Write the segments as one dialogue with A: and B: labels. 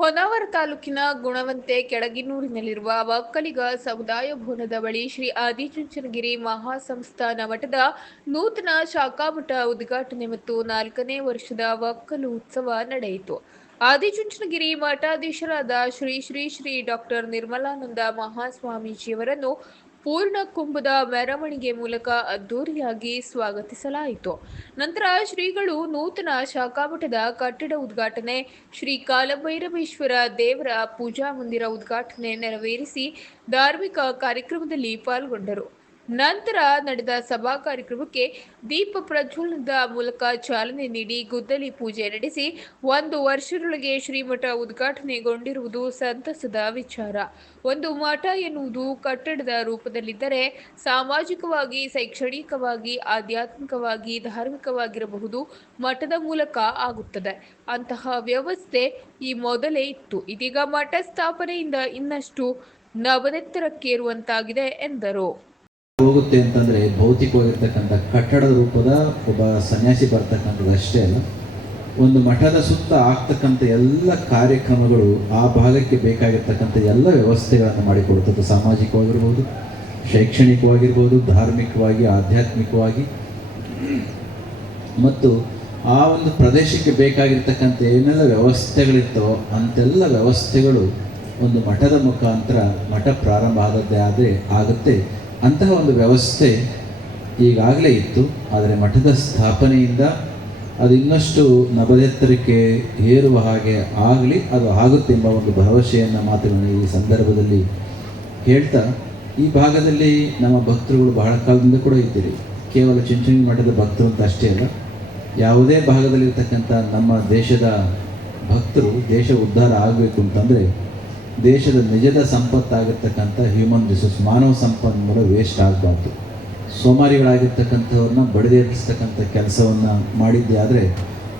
A: ಹೊನ್ನಾವರ ತಾಲೂಕಿನ ಗುಣವಂತೆ ಕೆಳಗಿನೂರಿನಲ್ಲಿರುವ ಒಕ್ಕಲಿಗ ಸಮುದಾಯ ಭವನದ ಬಳಿ ಶ್ರೀ ಆದಿಚುಂಚನಗಿರಿ ಮಹಾಸಂಸ್ಥಾನ ಮಠದ ನೂತನ ಶಾಖಾಮಠ ಉದ್ಘಾಟನೆ ಮತ್ತು ನಾಲ್ಕನೇ ವರ್ಷದ ಒಕ್ಕಲು ಉತ್ಸವ ನಡೆಯಿತು. ಆದಿಚುಂಚನಗಿರಿ ಮಠಾಧೀಶರಾದ ಶ್ರೀ ಶ್ರೀ ಶ್ರೀ ಡಾಕ್ಟರ್ ನಿರ್ಮಲಾನಂದ ಮಹಾಸ್ವಾಮೀಜಿಯವರನ್ನು ಪೂರ್ಣ ಕುಂಭದ ಮೆರವಣಿಗೆ ಮೂಲಕ ಅದ್ದೂರಿಯಾಗಿ ಸ್ವಾಗತಿಸಲಾಯಿತು. ನಂತರ ಶ್ರೀಗಳು ನೂತನ ಶಾಖಾಮಠದ ಕಟ್ಟಡ ಉದ್ಘಾಟನೆ, ಶ್ರೀ ಕಾಲಭೈರವೇಶ್ವರ ದೇವರ ಪೂಜಾ ಮಂದಿರ ಉದ್ಘಾಟನೆ ನೆರವೇರಿಸಿ ಧಾರ್ಮಿಕ ಕಾರ್ಯಕ್ರಮದಲ್ಲಿ ಪಾಲ್ಗೊಂಡರು. ನಂತರ ನಡೆದ ಸಭಾ ಕಾರ್ಯಕ್ರಮಕ್ಕೆ ದೀಪ ಪ್ರಜ್ವಲನದ ಮೂಲಕ ಚಾಲನೆ ನೀಡಿ ಗುದ್ದಲಿ ಪೂಜೆ ನಡೆಸಿ ಒಂದು ವರ್ಷದೊಳಗೆ ಶ್ರೀಮಠ ಉದ್ಘಾಟನೆಗೊಂಡಿರುವುದು ಸಂತಸದ ವಿಚಾರ. ಒಂದು ಮಠ ಎನ್ನುವುದು ಕಟ್ಟಡದ ರೂಪದಲ್ಲಿದ್ದರೆ ಸಾಮಾಜಿಕವಾಗಿ, ಶೈಕ್ಷಣಿಕವಾಗಿ, ಆಧ್ಯಾತ್ಮಿಕವಾಗಿ, ಧಾರ್ಮಿಕವಾಗಿರಬಹುದು ಮಠದ ಮೂಲಕ ಆಗುತ್ತದೆ. ಅಂತಹ ವ್ಯವಸ್ಥೆ ಈ ಮೊದಲೇ ಇತ್ತು. ಇದೀಗ ಮಠ ಸ್ಥಾಪನೆಯಿಂದ ಇನ್ನಷ್ಟು ನವನೆತ್ತರಕ್ಕೇರುವಂತಾಗಿದೆ ಎಂದರು.
B: ಹೋಗುತ್ತೆ ಅಂತಂದರೆ ಭೌತಿಕವಾಗಿರ್ತಕ್ಕಂಥ ಕಟ್ಟಡದ ರೂಪದ ಒಬ್ಬ ಸನ್ಯಾಸಿ ಬರ್ತಕ್ಕಂಥದ್ದು ಅಷ್ಟೇ ಅಲ್ಲ. ಒಂದು ಮಠದ ಸುತ್ತ ಆಗ್ತಕ್ಕಂಥ ಎಲ್ಲ ಕಾರ್ಯಕ್ರಮಗಳು ಆ ಭಾಗಕ್ಕೆ ಬೇಕಾಗಿರ್ತಕ್ಕಂಥ ಎಲ್ಲ ವ್ಯವಸ್ಥೆಗಳನ್ನು ಮಾಡಿಕೊಡುತ್ತದೆ ಸಾಮಾಜಿಕವಾಗಿರ್ಬೋದು, ಶೈಕ್ಷಣಿಕವಾಗಿರ್ಬೋದು, ಧಾರ್ಮಿಕವಾಗಿ, ಆಧ್ಯಾತ್ಮಿಕವಾಗಿ. ಮತ್ತು ಆ ಒಂದು ಪ್ರದೇಶಕ್ಕೆ ಬೇಕಾಗಿರ್ತಕ್ಕಂಥ ಏನೆಲ್ಲ ವ್ಯವಸ್ಥೆಗಳಿರ್ತವೋ ಅಂತೆಲ್ಲ ವ್ಯವಸ್ಥೆಗಳು ಒಂದು ಮಠದ ಮುಖಾಂತರ ಮಠ ಪ್ರಾರಂಭ ಆದದ್ದೇ ಆದರೆ ಆಗುತ್ತೆ. ಅಂತಹ ಒಂದು ವ್ಯವಸ್ಥೆ ಈಗಾಗಲೇ ಇತ್ತು, ಆದರೆ ಮಠದ ಸ್ಥಾಪನೆಯಿಂದ ಅದು ಇನ್ನಷ್ಟು ನವದೆತ್ತರಕ್ಕೆ ಏರುವ ಹಾಗೆ ಆಗಲಿ, ಅದು ಆಗುತ್ತೆ ಎಂಬ ಒಂದು ಭರವಸೆಯನ್ನು ಮಾತುಗಳನ್ನು ಈ ಸಂದರ್ಭದಲ್ಲಿ ಹೇಳ್ತಾ, ಈ ಭಾಗದಲ್ಲಿ ನಮ್ಮ ಭಕ್ತರುಗಳು ಬಹಳ ಕಾಲದಿಂದ ಕೂಡ ಇದ್ದೀರಿ. ಕೇವಲ ಚಿಂಚಣಿ ಮಠದ ಭಕ್ತರು ಅಂತ ಅಷ್ಟೇ ಅಲ್ಲ, ಯಾವುದೇ ಭಾಗದಲ್ಲಿರ್ತಕ್ಕಂಥ ನಮ್ಮ ದೇಶದ ಭಕ್ತರು ದೇಶ ಉದ್ಧಾರ ಆಗಬೇಕು ಅಂತಂದರೆ ದೇಶದ ನಿಜದ ಸಂಪತ್ತಾಗಿರ್ತಕ್ಕಂಥ ಹ್ಯೂಮನ್ ರಿಸೋರ್ಸ್ ಮಾನವ ಸಂಪನ್ಮೂಲ ವೇಸ್ಟ್ ಆಗಬಾರ್ದು. ಸೋಮಾರಿಗಳಾಗಿರ್ತಕ್ಕಂಥವ್ರನ್ನ ಬಡಿದೇರಿಸ್ತಕ್ಕಂಥ ಕೆಲಸವನ್ನು ಮಾಡಿದ್ದೆ ಆದರೆ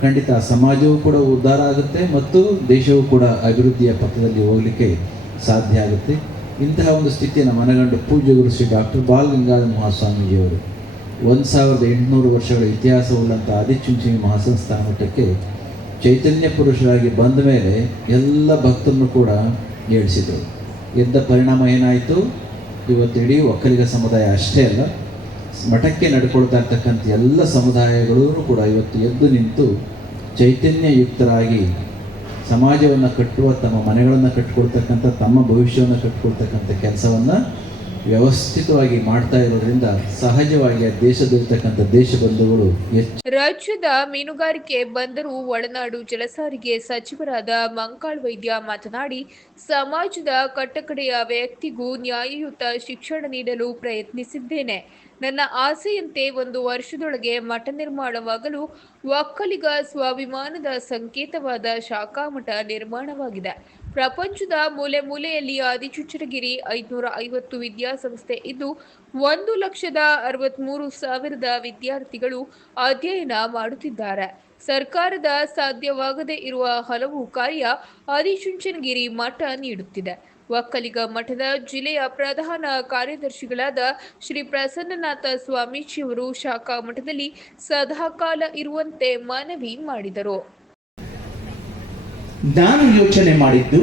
B: ಖಂಡಿತ ಸಮಾಜವೂ ಕೂಡ ಉದ್ಧಾರ ಆಗುತ್ತೆ ಮತ್ತು ದೇಶವೂ ಕೂಡ ಅಭಿವೃದ್ಧಿಯ ಪಥದಲ್ಲಿ ಹೋಗಲಿಕ್ಕೆ ಸಾಧ್ಯ ಆಗುತ್ತೆ. ಇಂತಹ ಒಂದು ಸ್ಥಿತಿಯನ್ನು ಮನಗಂಡು ಪೂಜ್ಯ ಗುರು ಶ್ರೀ ಡಾಕ್ಟರ್ ಬಾಲ್ ಗಂಗಾಧರ ಮಹಾಸ್ವಾಮೀಜಿಯವರು ಒಂದು ಸಾವಿರದ ಎಂಟುನೂರು ವರ್ಷಗಳ ಇತಿಹಾಸವುಳ್ಳಂಥ ಆದಿಚುಂಚನಿ ಮಹಾಸಂಸ್ಥಾನ ಮಠಕ್ಕೆ ಚೈತನ್ಯ ಪುರುಷರಾಗಿ ಬಂದ ಮೇಲೆ ಎಲ್ಲ ಭಕ್ತರನ್ನು ಕೂಡ ಏಳಿಸಿದರು ಎದ್ದ ಪರಿಣಾಮ ಏನಾಯಿತು? ಇವತ್ತು ಇಡೀ ಒಕ್ಕಲಿಗ ಸಮುದಾಯ ಅಷ್ಟೇ ಅಲ್ಲ, ಮಠಕ್ಕೆ ನಡ್ಕೊಳ್ತಾ ಇರ್ತಕ್ಕಂಥ ಎಲ್ಲ ಸಮುದಾಯಗಳೂ ಕೂಡ ಇವತ್ತು ಎದ್ದು ನಿಂತು ಚೈತನ್ಯಯುಕ್ತರಾಗಿ ಸಮಾಜವನ್ನು ಕಟ್ಟುವ, ತಮ್ಮ ಮನೆಗಳನ್ನು ಕಟ್ಟಿಕೊಳ್ತಕ್ಕಂಥ ತಮ್ಮ ಭವಿಷ್ಯವನ್ನು ಕಟ್ಟಿಕೊಳ್ತಕ್ಕಂಥ ಕೆಲಸವನ್ನು ವ್ಯವಸ್ಥಿತವಾಗಿ ಮಾಡ್ತಾ ಇರೋದ್ರಿಂದ ಸಹಜವಾಗಿ ಆ ದೇಶದಲ್ಲಿರ್ತಕ್ಕಂಥ ದೇಶ ಬಂಧುಗಳು
A: ರಾಜ್ಯದ ಮೀನುಗಾರಿಕೆ ಬಂದರು. ಒಳನಾಡು ಜಲಸಾರಿಗೆ ಸಚಿವರಾದ ಮಂಕಾಳ್ ವೈದ್ಯ ಮಾತನಾಡಿ, ಸಮಾಜದ ಕಟ್ಟಕಡೆಯ ವ್ಯಕ್ತಿಗೂ ನ್ಯಾಯಯುತ ಶಿಕ್ಷಣ ನೀಡಲು ಪ್ರಯತ್ನಿಸಿದ್ದೇನೆ. ನನ್ನ ಆಸೆಯಂತೆ ಒಂದು ವರ್ಷದೊಳಗೆ ಮಠ ನಿರ್ಮಾಣವಾಗಲು ಒಕ್ಕಲಿಗ ಸ್ವಾಭಿಮಾನದ ಸಂಕೇತವಾದ ಶಾಖಾ ಮಠ ನಿರ್ಮಾಣವಾಗಿದೆ. ಪ್ರಪಂಚದ ಮೂಲೆ ಮೂಲೆಯಲ್ಲಿ ಆದಿಚುಚ್ಚರಗಿರಿ ಐದುನೂರ ಐವತ್ತು ವಿದ್ಯಾಸಂಸ್ಥೆ. ಇದ್ದು ಒಂದು ಲಕ್ಷದ ಅರವತ್ಮೂರು ಸಾವಿರದ ವಿದ್ಯಾರ್ಥಿಗಳು ಅಧ್ಯಯನ ಮಾಡುತ್ತಿದ್ದಾರೆ. ಸರ್ಕಾರದ ಸಾಧ್ಯವಾಗದೇ ಇರುವ ಹಲವು ಕಾರ್ಯ ಆದಿಚುಂಚನಗಿರಿ ಮಠ ನೀಡುತ್ತಿದೆ. ಒಕ್ಕಲಿಗ ಮಠದ ಜಿಲ್ಲೆಯ ಪ್ರಧಾನ ಕಾರ್ಯದರ್ಶಿಗಳಾದ ಶ್ರೀ ಪ್ರಸನ್ನನಾಥ ಸ್ವಾಮೀಜಿಯವರು ಶಾಖಾ ಮಠದಲ್ಲಿ ಸದಾಕಾಲ ಇರುವಂತೆ ಮನವಿ ಮಾಡಿದರು.
C: ನಾನು ಯೋಚನೆ ಮಾಡಿದ್ದು,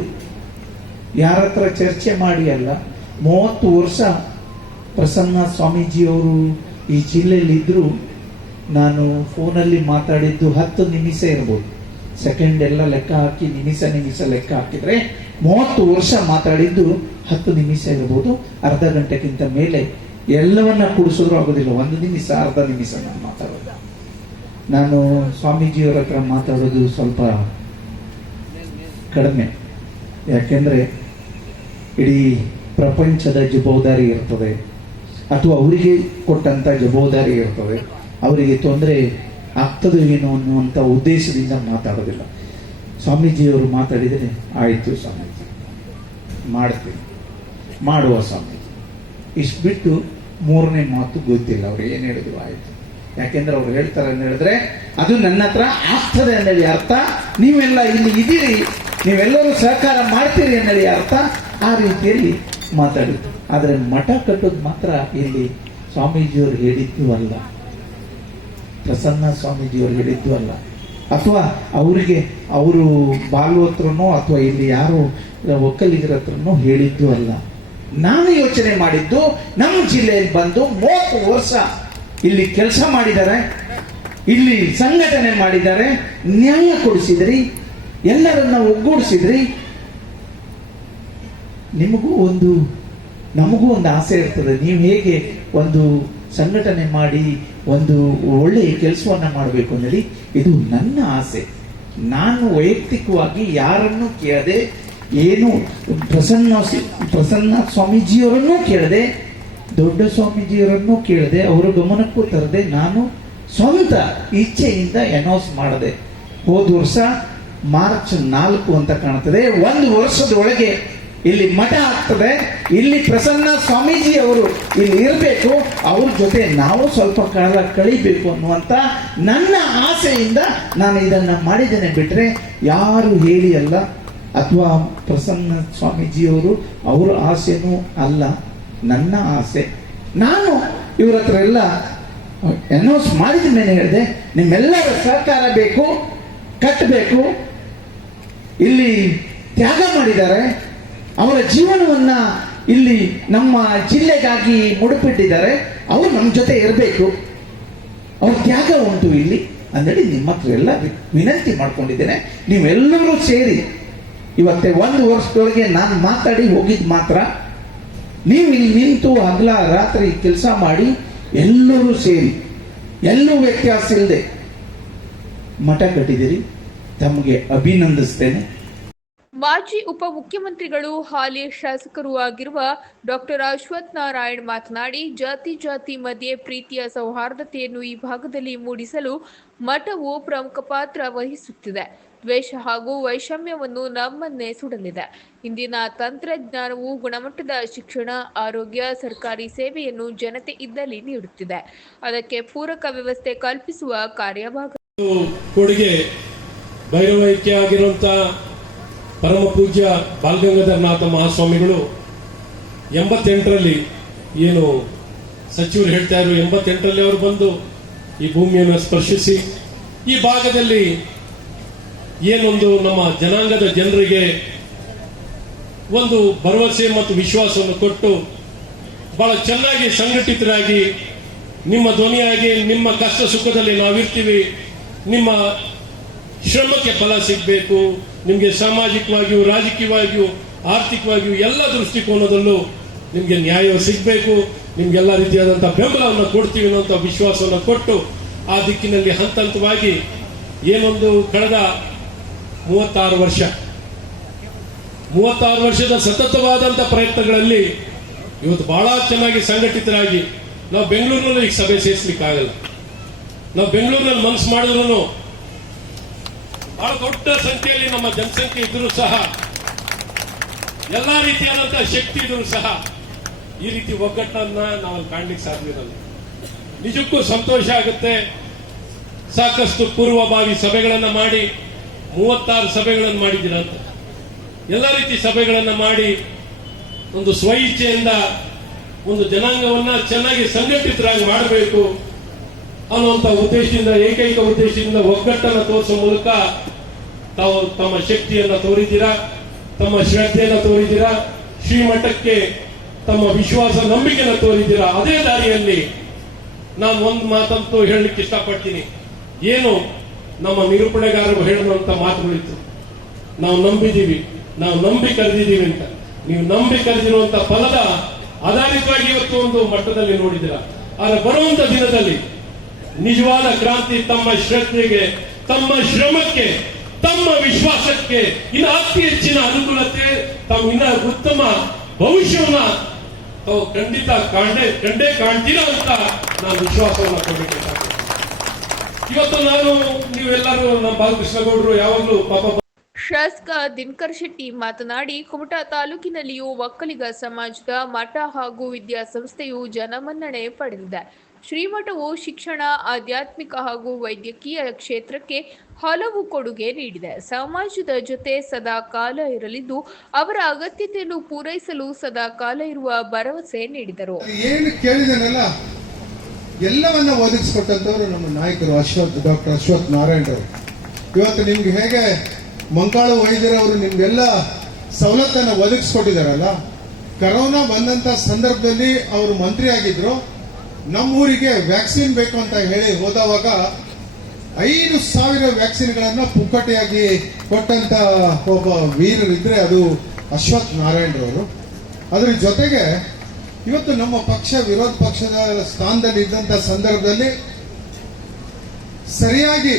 C: ಯಾರ ಹತ್ರ ಚರ್ಚೆ ಮಾಡಿ ಅಲ್ಲ, ಮೂವತ್ತು ವರ್ಷ ಪ್ರಸನ್ನ ಸ್ವಾಮೀಜಿಯವರು ಈ ಜಿಲ್ಲೆಯಲ್ಲಿ ಇದ್ರು, ನಾನು ಫೋನಲ್ಲಿ ಮಾತಾಡಿದ್ದು ಹತ್ತು ನಿಮಿಷ ಇರ್ಬೋದು. ಸೆಕೆಂಡ್ ಎಲ್ಲ ಲೆಕ್ಕ ಹಾಕಿ, ನಿಮಿಷ ನಿಮಿಷ ಲೆಕ್ಕ ಹಾಕಿದ್ರೆ ಮೂವತ್ತು ವರ್ಷ ಮಾತಾಡಿದ್ದು ಹತ್ತು ನಿಮಿಷ ಇರ್ಬೋದು. ಅರ್ಧ ಗಂಟೆಗಿಂತ ಮೇಲೆ ಎಲ್ಲವನ್ನ ಕೂಡಿಸಿದ್ರು ಆಗೋದಿಲ್ಲ. ಒಂದು ನಿಮಿಷ, ಅರ್ಧ ನಿಮಿಷ ನಾನು ಮಾತಾಡೋದು. ನಾನು ಸ್ವಾಮೀಜಿಯವರ ಹತ್ರ ಮಾತಾಡೋದು ಸ್ವಲ್ಪ ಕಡಿಮೆ. ಯಾಕೆಂದರೆ ಇಡೀ ಪ್ರಪಂಚದ ಜವಾಬ್ದಾರಿ ಇರ್ತದೆ. ಅಥವಾ ಅವರಿಗೆ ಕೊಟ್ಟಂಥ ಜವಾಬ್ದಾರಿ ಇರ್ತದೆ. ಅವರಿಗೆ ತೊಂದರೆ ಆಗ್ತದೆ ಏನೋ ಅನ್ನುವಂಥ ಉದ್ದೇಶದಿಂದ ಮಾತಾಡೋದಿಲ್ಲ. ಸ್ವಾಮೀಜಿಯವರು ಮಾತಾಡಿದರೆ, ಆಯಿತು ಸ್ವಾಮೀಜಿ, ಮಾಡ್ತೀನಿ. ಮಾಡುವ ಸ್ವಾಮೀಜಿ. ಇಷ್ಟು ಬಿಟ್ಟು ಮೂರನೇ ಮಾತು ಗೊತ್ತಿಲ್ಲ. ಅವ್ರು ಏನು ಹೇಳಿದ್ರು, ಆಯಿತು. ಯಾಕೆಂದ್ರೆ ಅವ್ರು ಹೇಳ್ತಾರೆ ಅಂತ ಹೇಳಿದ್ರೆ, ಅದು ನನ್ನ ಹತ್ರ ಆಗ್ತದೆ ಅನ್ನೋದು ಅರ್ಥ. ನೀವೆಲ್ಲ ಇಲ್ಲಿ ಇದ್ದೀರಿ. ನೀವೆಲ್ಲರೂ ಸಹಕಾರ ಮಾಡ್ತೀರಿ ಅನ್ನೋದು ಅರ್ಥ? ಆ ರೀತಿಯಲ್ಲಿ ಮಾತಾಡಿ. ಆದರೆ ಮಠ ಕಟ್ಟೋದು ಮಾತ್ರ ಇಲ್ಲಿ ಸ್ವಾಮೀಜಿಯವರು ಹೇಳಿದ್ದು ಅಲ್ಲ. ಪ್ರಸನ್ನ ಸ್ವಾಮೀಜಿಯವರು ಹೇಳಿದ್ದು ಅಲ್ಲ. ಅಥವಾ ಅವರಿಗೆ ಅವರು ಬಾಲು ಹತ್ರನೋ ಅಥವಾ ಇಲ್ಲಿ ಯಾರು ಒಕ್ಕಲಿಗರ ಹತ್ರನೋ ಹೇಳಿದ್ದು ಅಲ್ಲ. ನಾನು ಯೋಚನೆ ಮಾಡಿದ್ದು ನಮ್ಮ ಜಿಲ್ಲೆಯಲ್ಲಿ ಬಂದು ಮೂವತ್ತು ವರ್ಷ ಇಲ್ಲಿ ಕೆಲಸ ಮಾಡಿದ್ದಾರೆ. ಇಲ್ಲಿ ಸಂಘಟನೆ ಮಾಡಿದ್ದಾರೆ. ನ್ಯಾಯ ಕೊಡಿಸಿದ್ರಿ. ಎಲ್ಲರನ್ನ ಒಗ್ಗೂಡಿಸಿದ್ರಿ ನಿಮಗೂ ಒಂದು, ನಮಗೂ ಒಂದು ಆಸೆ ಇರ್ತದೆ. ನೀವು ಹೇಗೆ ಒಂದು ಸಂಘಟನೆ ಮಾಡಿ ಒಂದು ಒಳ್ಳೆಯ ಕೆಲಸವನ್ನ ಮಾಡಬೇಕು ಅನ್ನಲಿ ಇದು ನನ್ನ ಆಸೆ. ನಾನು ವೈಯಕ್ತಿಕವಾಗಿ ಯಾರನ್ನು ಕೇಳದೆ, ಏನು ಪ್ರಸನ್ನ ಪ್ರಸನ್ನ ಸ್ವಾಮೀಜಿಯವರನ್ನೂ ಕೇಳದೆ, ದೊಡ್ಡ ಸ್ವಾಮೀಜಿಯವರನ್ನೂ ಕೇಳದೆ, ಅವರ ಗಮನಕ್ಕೂ ತರದೆ ನಾನು ಸ್ವಂತ ಇಚ್ಛೆಯಿಂದ ಅನೌನ್ಸ್ ಮಾಡದೆ ಹೋದ ವರ್ಷ ಮಾರ್ಚ್ ನಾಲ್ಕು ಅಂತ ಕಾಣುತ್ತದೆ. ಒಂದು ವರ್ಷದೊಳಗೆ ಇಲ್ಲಿ ಮಠ ಆಗ್ತದೆ. ಇಲ್ಲಿ ಪ್ರಸನ್ನ ಸ್ವಾಮೀಜಿ ಅವರು ಇಲ್ಲಿ ಇರಬೇಕು. ಅವ್ರ ಜೊತೆ ನಾವು ಸ್ವಲ್ಪ ಕಾಲ ಕಳಿಬೇಕು ಅನ್ನುವಂತ ನನ್ನ ಆಸೆಯಿಂದ ನಾನು ಇದನ್ನ ಮಾಡಿದ್ದೇನೆ. ಬಿಟ್ರೆ ಯಾರು ಹೇಳಿ ಅಲ್ಲ, ಅಥವಾ ಪ್ರಸನ್ನ ಸ್ವಾಮೀಜಿಯವರು ಅವರ ಆಸೆನೂ ಅಲ್ಲ, ನನ್ನ ಆಸೆ. ನಾನು ಇವ್ರ ಹತ್ರ ಎಲ್ಲ ಅನೌನ್ಸ್ ಮಾಡಿದ ಮೇಲೆ ಹೇಳಿದೆ, ನಿಮ್ಮೆಲ್ಲರ ಸಹಕಾರ ಬೇಕು. ಕಟ್ಟಬೇಕು. ಇಲ್ಲಿ ತ್ಯಾಗ ಮಾಡಿದ್ದಾರೆ. ಅವರ ಜೀವನವನ್ನ ಇಲ್ಲಿ ನಮ್ಮ ಜಿಲ್ಲೆಗಾಗಿ ಮುಡುಪಿಟ್ಟಿದ್ದಾರೆ. ಅವರು ನಮ್ಮ ಜೊತೆ ಇರಬೇಕು. ಅವ್ರ ತ್ಯಾಗ ಉಂಟು ಇಲ್ಲಿ. ಅಂದೇಳಿ ನಿಮ್ಮ ಹತ್ರ ಎಲ್ಲ ವಿನಂತಿ ಮಾಡ್ಕೊಂಡಿದ್ದೇನೆ. ನೀವೆಲ್ಲರೂ ಸೇರಿ ಇವತ್ತೆ ಒಂದು ವರ್ಷದೊಳಗೆ ನಾನು ಮಾತಾಡಿ ಹೋಗಿದ್ದು ಮಾತ್ರ. ನೀವು ಇಲ್ಲಿ ನಿಂತು ಹಗಲ ರಾತ್ರಿ ಕೆಲಸ ಮಾಡಿ ಎಲ್ಲರೂ ಸೇರಿ. ಎಲ್ಲೂ ವ್ಯತ್ಯಾಸ ಇಲ್ಲದೆ ಮಠ ಕಟ್ಟಿದಿರಿ ತಮಗೆ ಅಭಿನಂದಿಸ್ತೇನೆ.
A: ಮಾಜಿ ಉಪಮುಖ್ಯಮಂತ್ರಿಗಳು ಹಾಲಿ ಶಾಸಕರೂ ಆಗಿರುವ ಡಾಕ್ಟರ್ ಅಶ್ವಥ್ ನಾರಾಯಣ್ ಮಾತನಾಡಿ, ಜಾತಿ ಜಾತಿ ಮಧ್ಯೆ ಪ್ರೀತಿಯ ಸೌಹಾರ್ದತೆಯನ್ನು ಈ ಭಾಗದಲ್ಲಿ ಮೂಡಿಸಲು ಮಠವು ಪ್ರಮುಖ ಪಾತ್ರ ವಹಿಸುತ್ತಿದೆ. ದ್ವೇಷ ಹಾಗೂ ವೈಷಮ್ಯವನ್ನು ನಮ್ಮನ್ನೇ ಸುಡಲಿದೆ. ಇಂದಿನ ತಂತ್ರಜ್ಞಾನವು ಗುಣಮಟ್ಟದ ಶಿಕ್ಷಣ, ಆರೋಗ್ಯ, ಸರ್ಕಾರಿ ಸೇವೆಯನ್ನು ಜನತೆ ಇದ್ದಲ್ಲಿ ನೀಡುತ್ತಿದೆ. ಅದಕ್ಕೆ ಪೂರಕ ವ್ಯವಸ್ಥೆ ಕಲ್ಪಿಸುವ ಕಾರ್ಯಭಾಗ
D: ಕೊಡುಗೆ ಭೈರವೈಕ್ಯ ಆಗಿರುವಂತ ಪರಮ ಪೂಜ್ಯ ಬಾಲಗಂಗಾಧರನಾಥ ಮಹಾಸ್ವಾಮಿಗಳು, ಎಂಬತ್ತೆಂಟರಲ್ಲಿ ಏನು ಸಚಿವರು ಹೇಳ್ತಾ ಇದ್ರು, ಎಂಬತ್ತೆಂಟರಲ್ಲಿ ಅವರು ಬಂದು ಈ ಭೂಮಿಯನ್ನು ಸ್ಪರ್ಶಿಸಿ, ಈ ಭಾಗದಲ್ಲಿ ಏನೊಂದು ನಮ್ಮ ಜನಾಂಗದ ಜನರಿಗೆ ಒಂದು ಭರವಸೆ ಮತ್ತು ವಿಶ್ವಾಸವನ್ನು ಕೊಟ್ಟು ಬಹಳ ಚೆನ್ನಾಗಿ ಸಂಘಟಿತರಾಗಿ, ನಿಮ್ಮ ಧ್ವನಿಯಾಗಿ, ನಿಮ್ಮ ಕಷ್ಟ ಸುಖದಲ್ಲಿ ನಾವಿರ್ತೀವಿ. ನಿಮ್ಮ ಶ್ರಮಕ್ಕೆ ಫಲ ಸಿಗಬೇಕು, ನಿಮಗೆ ಸಾಮಾಜಿಕವಾಗಿಯೂ, ರಾಜಕೀಯವಾಗಿಯೂ, ಆರ್ಥಿಕವಾಗಿಯೂ ಎಲ್ಲ ದೃಷ್ಟಿಕೋನದಲ್ಲೂ ನಿಮಗೆ ನ್ಯಾಯ ಸಿಗಬೇಕು, ನಿಮಗೆಲ್ಲ ರೀತಿಯಾದಂಥ ಬೆಂಬಲವನ್ನು ಕೊಡ್ತೀವಿ ಅನ್ನೋಂಥ ವಿಶ್ವಾಸವನ್ನು ಕೊಟ್ಟು ಆ ದಿಕ್ಕಿನಲ್ಲಿ ಹಂತ ಹಂತವಾಗಿ ಏನೊಂದು ಕಳೆದ ಮೂವತ್ತಾರು ವರ್ಷ, ಮೂವತ್ತಾರು ವರ್ಷದ ಸತತವಾದಂಥ ಪ್ರಯತ್ನಗಳಲ್ಲಿ ಇವತ್ತು ಬಹಳ ಚೆನ್ನಾಗಿ ಸಂಘಟಿತರಾಗಿ ನಾವು ಬೆಂಗಳೂರಿನಲ್ಲಿ ಈಗ ಸಭೆ ಸೇರಿಸ್ಲಿಕ್ಕಾಗಲ್ಲ. ನಾವು ಬೆಂಗಳೂರಿನಲ್ಲಿ ಮನಸ್ಸು ಮಾಡಿದ್ರು ಬಹಳ ದೊಡ್ಡ ಸಂಖ್ಯೆಯಲ್ಲಿ ನಮ್ಮ ಜನಸಂಖ್ಯೆ ಇದ್ರೂ ಸಹ, ಎಲ್ಲಾ ರೀತಿಯಾದಂತಹ ಶಕ್ತಿ ಇದ್ರೂ ಸಹ ಈ ರೀತಿ ಒಗ್ಗಟ್ಟನ್ನ ನಾವು ಕಾಣ್ಲಿಕ್ಕೆ ಸಾಧ್ಯ ಇರಲ್ಲ ನಿಜಕ್ಕೂ ಸಂತೋಷ ಆಗುತ್ತೆ. ಸಾಕಷ್ಟು ಪೂರ್ವಭಾವಿ ಸಭೆಗಳನ್ನ ಮಾಡಿ, ಮೂವತ್ತಾರು ಸಭೆಗಳನ್ನು ಮಾಡಿದ್ದೀರ ಅಂತ. ಎಲ್ಲ ರೀತಿ ಸಭೆಗಳನ್ನ ಮಾಡಿ, ಒಂದು ಸ್ವಇಚ್ಛೆಯಿಂದ ಒಂದು ಜನಾಂಗವನ್ನ ಚೆನ್ನಾಗಿ ಸಂಘಟಿತರಾಗಿ ಮಾಡಬೇಕು. ಅನ್ನುವಂತ ಉದ್ದೇಶದಿಂದ, ಏಕೈಕ ಉದ್ದೇಶದಿಂದ ಒಗ್ಗಟ್ಟನ್ನು ತೋರಿಸುವ ಮೂಲಕ ತಾವು ತಮ್ಮ ಶಕ್ತಿಯನ್ನ ತೋರಿದ್ದೀರಾ? ತಮ್ಮ ಶ್ರದ್ಧೆಯನ್ನ ತೋರಿದ್ದೀರಾ? ಶ್ರೀಮಠಕ್ಕೆ ತಮ್ಮ ವಿಶ್ವಾಸ, ನಂಬಿಕೆಯನ್ನು ತೋರಿದ್ದೀರಾ? ಅದೇ ದಾರಿಯಲ್ಲಿ ನಾನು ಒಂದು ಮಾತಂತೂ ಹೇಳಲಿಕ್ಕೆ ಇಷ್ಟಪಡ್ತೀನಿ. ಏನು? ನಮ್ಮ ನಿರೂಪಣೆಗಾರರು ಹೇಳುವಂತ ಮಾತುಗಳಿತ್ತು. ನಾವು ನಂಬಿದ್ದೀವಿ. ನಾವು ನಂಬಿ ಕರೆದಿದ್ದೀವಿ ಅಂತ. ನೀವು ನಂಬಿ ಕರೆದಿರುವಂತ ಫಲದ ಆಧಾರಿತವಾಗಿ ಇವತ್ತು ಒಂದು ಮಟ್ಟದಲ್ಲಿ ನೋಡಿದ್ದೀರಾ. ಆದ್ರೆ ಬರುವಂತ ದಿನದಲ್ಲಿ ನಿಜವಾದ ಕ್ರಾಂತಿ ತಮ್ಮ ಶ್ರದ್ಧೆಗೆ, ತಮ್ಮ ಶ್ರಮಕ್ಕೆ, ತಮ್ಮ ವಿಶ್ವಾಸಕ್ಕೆ, ಇನ್ನು ಅತಿ ಹೆಚ್ಚಿನ ಅನುಕೂಲತೆ ತಮ್ಮ ಇನ್ನ ಉತ್ತಮ ಭವಿಷ್ಯವನ್ನ ತಾವು ಖಂಡಿತ ಕಾಣೆ ಕಂಡೇ ಕಾಣ್ತೀರಾ ಅಂತ ನಾನು ವಿಶ್ವಾಸವನ್ನು ಕೊಡಬೇಕು ಇವತ್ತು ನಾನು, ನೀವೆಲ್ಲರೂ ನಮ್ಮ ಬಾಲಕೃಷ್ಣಗೌಡರು, ಯಾವಾಗಲೂ ಪಾಪ
A: ಶಾಸಕ ದಿನಕರ್ ಶೆಟ್ಟಿ ಮಾತನಾಡಿ, ಕುಮಟಾ ತಾಲೂಕಿನಲ್ಲಿಯೂ ಒಕ್ಕಲಿಗ ಸಮಾಜದ ಮಠ ಹಾಗೂ ವಿದ್ಯಾಸಂಸ್ಥೆಯು ಜನಮನ್ನಣೆ ಪಡೆದಿದೆ. ಶ್ರೀಮಠವು ಶಿಕ್ಷಣ, ಆಧ್ಯಾತ್ಮಿಕ ಹಾಗೂ ವೈದ್ಯಕೀಯ ಕ್ಷೇತ್ರಕ್ಕೆ ಹಲವು ಕೊಡುಗೆ ನೀಡಿದೆ. ಸಮಾಜದ ಜೊತೆ ಸದಾ ಕಾಲ ಇರಲಿದ್ದು, ಅವರ ಅಗತ್ಯತೆಯನ್ನು ಪೂರೈಸಲು ಸದಾ ಕಾಲ ಇರುವ ಭರವಸೆ ನೀಡಿದರು.
E: ಏನು ಕೇಳಿದನಲ್ಲ, ಎಲ್ಲವನ್ನ ಒದಗಿಸಿಕೊಟ್ಟಂತವರು ನಮ್ಮ ನಾಯಕರು ಅಶ್ವಥ್, ಡಾಕ್ಟರ್ ಅಶ್ವಥ್ ನಾರಾಯಣರು ಇವತ್ತು ನಿಮ್ಗೆ ಹೇಗೆ ಮಂಕಾಳು ವೈದ್ಯರವರು ನಿಮ್ಗೆಲ್ಲ ಸವಲತ್ತನ್ನು ಒದಗಿಸ್ಕೊಟ್ಟಿದಾರಲ್ಲ, ಕರೋನಾ ಬಂದಂತ ಸಂದರ್ಭದಲ್ಲಿ ಅವರು ಮಂತ್ರಿ ಆಗಿದ್ರು ನಮ್ಮೂರಿಗೆ ವ್ಯಾಕ್ಸಿನ್ ಬೇಕು ಅಂತ ಹೇಳಿ ಹೋದವಾಗ ಐದು ಸಾವಿರ ವ್ಯಾಕ್ಸಿನ್ಗಳನ್ನ ಪುಕ್ಕಟೆಯಾಗಿ ಕೊಟ್ಟಂತ ಒಬ್ಬ ವೀರರಿದ್ರೆ ಅದು ಅಶ್ವಥ್ ನಾರಾಯಣರವರು. ಅದ್ರ ಜೊತೆಗೆ ಇವತ್ತು ನಮ್ಮ ಪಕ್ಷ, ವಿರೋಧ ಪಕ್ಷದ ಸ್ಥಾನದಲ್ಲಿ ಇದ್ದಂತ ಸಂದರ್ಭದಲ್ಲಿ ಸರಿಯಾಗಿ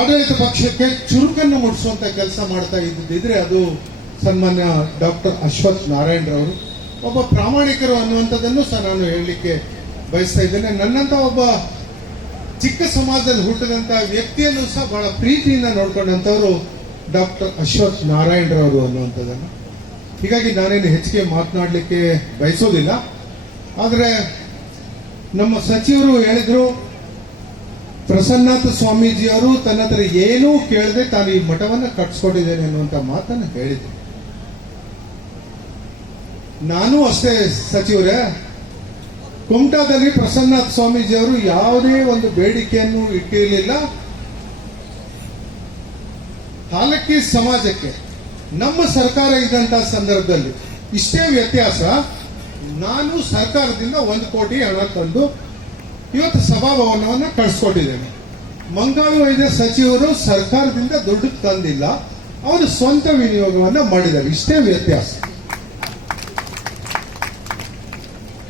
E: ಆಡಳಿತ ಪಕ್ಷಕ್ಕೆ ಚುರುಕನ್ನು ಮೂಡಿಸುವಂತ ಕೆಲಸ ಮಾಡ್ತಾ ಇದ್ದಿದ್ರೆ ಅದು ಸನ್ಮಾನ್ಯ ಡಾಕ್ಟರ್ ಅಶ್ವಥ್ ನಾರಾಯಣರವರು. ಒಬ್ಬ ಪ್ರಾಮಾಣಿಕರು ಅನ್ನುವಂಥದ್ದನ್ನು ಸಹ ನಾನು ಹೇಳಲಿಕ್ಕೆ ಬಯಸ್ತಾ ಇದ್ದೇನೆ. ನನ್ನಂತ ಒಬ್ಬ ಚಿಕ್ಕ ಸಮಾಜದಲ್ಲಿ ಹುಟ್ಟಿದಂಥ ವ್ಯಕ್ತಿಯನ್ನು ಸಹ ಬಹಳ ಪ್ರೀತಿಯಿಂದ ನೋಡ್ಕೊಂಡಂಥವ್ರು ಡಾಕ್ಟರ್ ಅಶ್ವಥ್ ನಾರಾಯಣರವರು ಅನ್ನುವಂಥದ್ದನ್ನು. ಹೀಗಾಗಿ ನಾನೇನು ಹೆಚ್ಚಿಗೆ ಮಾತನಾಡಲಿಕ್ಕೆ ಬಯಸೋದಿಲ್ಲ. ಆದರೆ ನಮ್ಮ ಸಚಿವರು ಹೇಳಿದ್ರು, ಪ್ರಸನ್ನಾಥ ಸ್ವಾಮೀಜಿಯವರು ತನ್ನ ಹತ್ರ ಏನೂ ಕೇಳದೆ ತಾನು ಈ ಮಠವನ್ನು ಕಟ್ಸ್ಕೊಂಡಿದ್ದೇನೆ ಅನ್ನುವಂಥ ಮಾತನ್ನು ಹೇಳಿದ್ರು. ನಾನು ಅಷ್ಟೇ ಸಚಿವರೇ. ಕುಮಟಾದಲ್ಲಿ ಸ್ವಾಮೀಜಿ ಸ್ವಾಮೀಜಿಯವರು ಯಾವುದೇ ಒಂದು ಬೇಡಿಕೆಯನ್ನು ಇಟ್ಟಿರಲಿಲ್ಲ. ಹಾಲಕ್ಕಿ ಸಮಾಜಕ್ಕೆ, ನಮ್ಮ ಸರ್ಕಾರ ಇದ್ದಂಥ ಸಂದರ್ಭದಲ್ಲಿ ಇಷ್ಟೇ ವ್ಯತ್ಯಾಸ, ನಾನು ಸರ್ಕಾರದಿಂದ ಒಂದು ಕೋಟಿ ಹಣ ತಂದು ಇವತ್ತು ಸಭಾಭವನವನ್ನು ಕಳಿಸ್ಕೊಟ್ಟಿದ್ದೇನೆ. ಮಂಗಾಳು ವೈದ್ಯ ಸಚಿವರು ಸರ್ಕಾರದಿಂದ ದುಡ್ಡು ತಂದಿಲ್ಲ, ಅವರು ಸ್ವಂತ ವಿನಿಯೋಗವನ್ನು ಮಾಡಿದ್ದಾರೆ. ಇಷ್ಟೇ ವ್ಯತ್ಯಾಸ.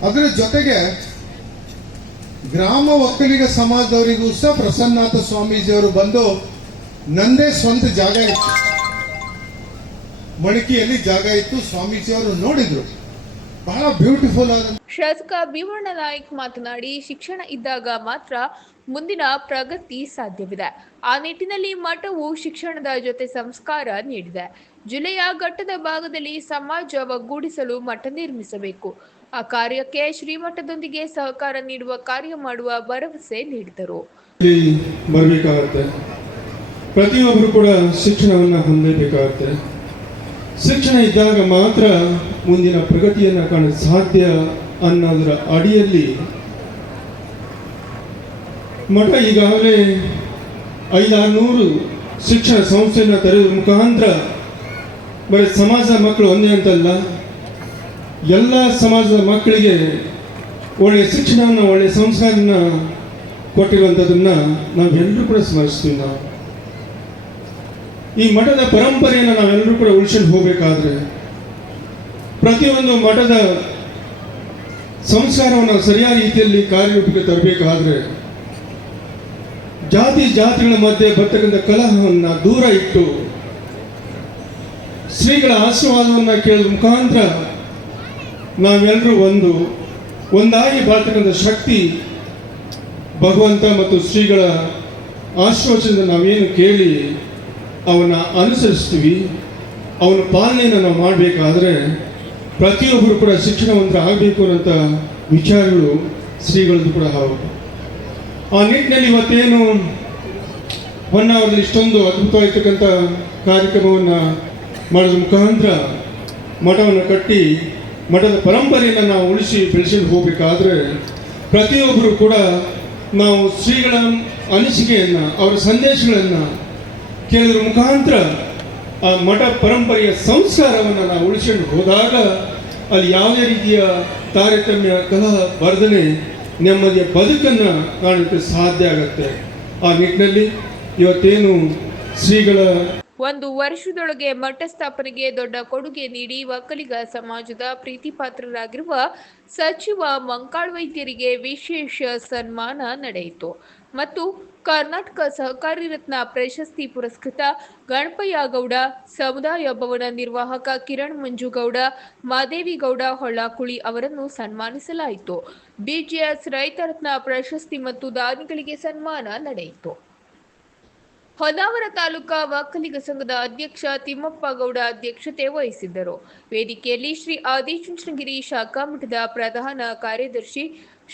E: ಅದರ ಜೊತೆಗೆ ಗ್ರಾಮ ಒಕ್ಕಲಿಗ ಸಮಾಜದವರಿಗೂ ಸಹ ಪ್ರಸನ್ನಾಥ ಸ್ವಾಮೀಜಿಯವರು ಬಂದು ನಂದೇ ಸ್ವಂತ ಜಾಗ ಇತ್ತು. ಮಡಿಕೆಯಲ್ಲಿ ಜಾಗ ಇತ್ತು, ಸ್ವಾಮೀಜಿಯವರು ನೋಡಿದ್ರು. ಬಹಳ ಬ್ಯೂಟಿಫುಲ್ ಆದ
A: ಶಾಸಕ ಭೀಮಣ್ಣ ನಾಯಕ್ ಮಾತನಾಡಿ, ಶಿಕ್ಷಣ ಇದ್ದಾಗ ಮಾತ್ರ ಮುಂದಿನ ಪ್ರಗತಿ ಸಾಧ್ಯವಿದೆ. ಆ ನಿಟ್ಟಿನಲ್ಲಿ ಮಠವು ಶಿಕ್ಷಣದ ಜೊತೆ ಸಂಸ್ಕಾರ ನೀಡಿದೆ. ಜಿಲ್ಲೆಯ ಘಟ್ಟದ ಭಾಗದಲ್ಲಿ ಸಮಾಜ ಒಗ್ಗೂಡಿಸಲು ಮಠ ನಿರ್ಮಿಸಬೇಕು. ಆ ಕಾರ್ಯಕ್ಕೆ ಶ್ರೀಮಠದೊಂದಿಗೆ ಸಹಕಾರ ನೀಡುವ ಕಾರ್ಯ ಮಾಡುವ ಭರವಸೆ ನೀಡಿದರು.
F: ಬರಬೇಕಾಗತ್ತೆ. ಪ್ರತಿಯೊಬ್ಬರು ಕೂಡ ಶಿಕ್ಷಣವನ್ನು ಹೊಂದಬೇಕಾಗತ್ತೆ. ಶಿಕ್ಷಣ ಇದ್ದಾಗ ಮಾತ್ರ ಮುಂದಿನ ಪ್ರಗತಿಯನ್ನು ಕಾಣ ಸಾಧ್ಯ ಅನ್ನೋದರ ಅಡಿಯಲ್ಲಿ ಮಠ ಈಗಾಗಲೇ ಐದಾರುನೂರು ಶಿಕ್ಷಣ ಸಂಸ್ಥೆಯನ್ನು ತೆರೆದ ಮುಖಾಂತರ ಬರೀ ಸಮಾಜದ ಮಕ್ಕಳು ಒಂದೇ ಅಂತಲ್ಲ ಎಲ್ಲ ಸಮಾಜದ ಮಕ್ಕಳಿಗೆ ಒಳ್ಳೆಯ ಶಿಕ್ಷಣವನ್ನು, ಒಳ್ಳೆಯ ಸಂಸ್ಕಾರನ ಕೊಟ್ಟಿರುವಂಥದ್ದನ್ನ ನಾವೆಲ್ಲರೂ ಕೂಡ ಸ್ಮರಿಸ್ತೀವಿ ನಾವು. ಈ ಮಠದ ಪರಂಪರೆಯನ್ನು ನಾವೆಲ್ಲರೂ ಕೂಡ ಉಳಿಸ್ಕೊಂಡು ಹೋಗಬೇಕಾದ್ರೆ ಪ್ರತಿಯೊಂದು ಮಠದ ಸಂಸ್ಕಾರವನ್ನು ಸರಿಯಾದ ರೀತಿಯಲ್ಲಿ ಕಾರ್ಯರೂಪಕ್ಕೆ ತರಬೇಕಾದ್ರೆ ಜಾತಿ ಜಾತಿಗಳ ಮಧ್ಯೆ ಬರ್ತಕ್ಕಂಥ ಕಲಹವನ್ನು ದೂರ ಇಟ್ಟು ಶ್ರೀಗಳ ಆಶೀರ್ವಾದವನ್ನು ಕೇಳಿದ ಮುಖಾಂತರ ನಾವೆಲ್ಲರೂ ಒಂದು, ಒಂದಾಗಿ ಬಾಳ್ತಕ್ಕಂಥ ಶಕ್ತಿ ಭಗವಂತ ಮತ್ತು ಶ್ರೀಗಳ ಆಶ್ವಾಸದಿಂದ ನಾವೇನು ಕೇಳಿ ಅವನ್ನ ಅನುಸರಿಸ್ತೀವಿ, ಅವನ ಪಾಲನೆಯನ್ನು ನಾವು ಮಾಡಬೇಕಾದ್ರೆ ಪ್ರತಿಯೊಬ್ಬರು ಕೂಡ ಶಿಕ್ಷಣವಂತರ ಆಗಬೇಕು ಅನ್ನೋಂಥ ವಿಚಾರಗಳು ಶ್ರೀಗಳದ್ದು ಕೂಡ ಹೌದು. ಆ ನಿಟ್ಟಿನಲ್ಲಿ ಇವತ್ತೇನು ಹೊನ್ನಾವರದಲ್ಲಿ ಇಷ್ಟೊಂದು ಅದ್ಭುತವಾಗಿರ್ತಕ್ಕಂಥ ಕಾರ್ಯಕ್ರಮವನ್ನು ಮಾಡೋದ್ರ ಮುಖಾಂತರ ಮಠವನ್ನು ಕಟ್ಟಿ ಮಠದ ಪರಂಪರೆಯನ್ನು ನಾವು ಉಳಿಸಿ ಬೆಳೆಸಿಕೊಂಡು ಹೋಗಬೇಕಾದ್ರೆ ಪ್ರತಿಯೊಬ್ಬರು ಕೂಡ ನಾವು ಶ್ರೀಗಳ ಅನಿಸಿಕೆಯನ್ನು, ಅವರ ಸಂದೇಶಗಳನ್ನು ಕೇಳಿದ್ರ ಮುಖಾಂತರ ಆ ಮಠ ಪರಂಪರೆಯ ಸಂಸ್ಕಾರವನ್ನ ನಾವು ಉಳಿಸಿಕೊಂಡು ಹೋದಾಗ ಅಲ್ಲಿ ಯಾವುದೇ ರೀತಿಯ ತಾರತಮ್ಯ, ಕಲಹ, ವರ್ಧನೆ, ನೆಮ್ಮದಿಯ ಬದುಕನ್ನು ಕಾಣಲಿಕ್ಕೆ ಸಾಧ್ಯ ಆಗುತ್ತೆ. ಆ ನಿಟ್ಟಿನಲ್ಲಿ ಇವತ್ತೇನು ಶ್ರೀಗಳ
A: ಒಂದು ವರ್ಷದೊಳಗೆ ಮಠ ಸ್ಥಾಪನೆಗೆ ದೊಡ್ಡ ಕೊಡುಗೆ ನೀಡಿ ಒಕ್ಕಲಿಗ ಸಮಾಜದ ಪ್ರೀತಿಪಾತ್ರರಾಗಿರುವ ಸಚಿವ ಮಂಕಾಳ್ ವೈದ್ಯರಿಗೆ ವಿಶೇಷ ಸನ್ಮಾನ ನಡೆಯಿತು. ಮತ್ತು ಕರ್ನಾಟಕ ಸಹಕಾರಿ ರತ್ನ ಪ್ರಶಸ್ತಿ ಪುರಸ್ಕೃತ ಗಣಪಯ್ಯ ಗೌಡ ಸಮುದಾಯ ಭವನ ನಿರ್ವಾಹಕ ಕಿರಣ್ ಮಂಜುಗೌಡ ಮಾದೇವಿಗೌಡ ಹೊಳ್ಳಾಕುಳಿ ಅವರನ್ನು ಸನ್ಮಾನಿಸಲಾಯಿತು. ಬಿಜಿಎಸ್ ರೈತ ರತ್ನ ಪ್ರಶಸ್ತಿ ಮತ್ತು ದಾನಿಗಳಿಗೆ ಸನ್ಮಾನ ನಡೆಯಿತು. ಹೊನ್ನಾವರ ತಾಲೂಕಾ ಒಕ್ಕಲಿಗ ಸಂಘದ ಅಧ್ಯಕ್ಷ ತಿಮ್ಮಪ್ಪ ಗೌಡ ಅಧ್ಯಕ್ಷತೆ ವಹಿಸಿದ್ದರು. ವೇದಿಕೆಯಲ್ಲಿ ಶ್ರೀ ಆದಿಚುಂಚನಗಿರಿ ಶಾಖಾ ಮಠದ ಪ್ರಧಾನ ಕಾರ್ಯದರ್ಶಿ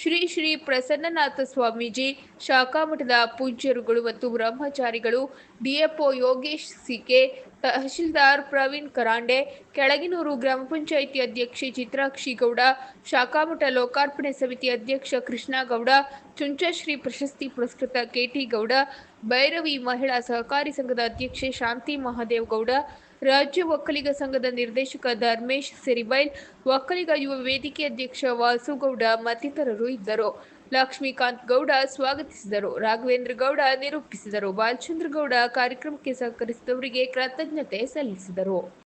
A: ಶ್ರೀ ಶ್ರೀ ಪ್ರಸನ್ನನಾಥ ಸ್ವಾಮೀಜಿ, ಶಾಖಾ ಮಠದ ಪೂಜ್ಯರುಗಳು ಮತ್ತು ಬ್ರಹ್ಮಚಾರಿಗಳು ಡಿಎಫ್ಒ ಯೋಗೇಶ್ ಸಿಕೆ ತಹಶೀಲ್ದಾರ್ ಪ್ರವೀಣ್ ಕರಾಂಡೆ, ಕೆಳಗಿನೂರು ಗ್ರಾಮ ಪಂಚಾಯಿತಿ ಅಧ್ಯಕ್ಷೆ ಚಿತ್ರಾಕ್ಷಿ ಗೌಡ ಶಾಖಾಮಠ ಲೋಕಾರ್ಪಣೆ ಸಮಿತಿ ಅಧ್ಯಕ್ಷ ಕೃಷ್ಣಗೌಡ, ಚುಂಚಶ್ರೀ ಪ್ರಶಸ್ತಿ ಪುರಸ್ಕೃತ ಕೆಟಿ ಗೌಡ, ಭೈರವಿ ಮಹಿಳಾ ಸಹಕಾರಿ ಸಂಘದ ಅಧ್ಯಕ್ಷೆ ಶಾಂತಿ ಮಹಾದೇವ್ ಗೌಡ ರಾಜ್ಯ ಒಕ್ಕಲಿಗ ಸಂಘದ ನಿರ್ದೇಶಕ ಧರ್ಮೇಶ್ ಸಿರಿಬೈಲ್, ಒಕ್ಕಲಿಗ ಯುವ ವೇದಿಕೆ ಅಧ್ಯಕ್ಷ ವಾಸುಗೌಡ ಮತ್ತಿತರರು ಇದ್ದರು. ಲಕ್ಷ್ಮೀಕಾಂತ್ ಗೌಡ ಸ್ವಾಗತಿಸಿದರು. ರಾಘವೇಂದ್ರ ಗೌಡ ನಿರೂಪಿಸಿದರು. ಬಾಲಚಂದ್ರ ಗೌಡ ಕಾರ್ಯಕ್ರಮಕ್ಕೆ ಸಹಕರಿಸಿದವರಿಗೆ ಕೃತಜ್ಞತೆ ಸಲ್ಲಿಸಿದರು.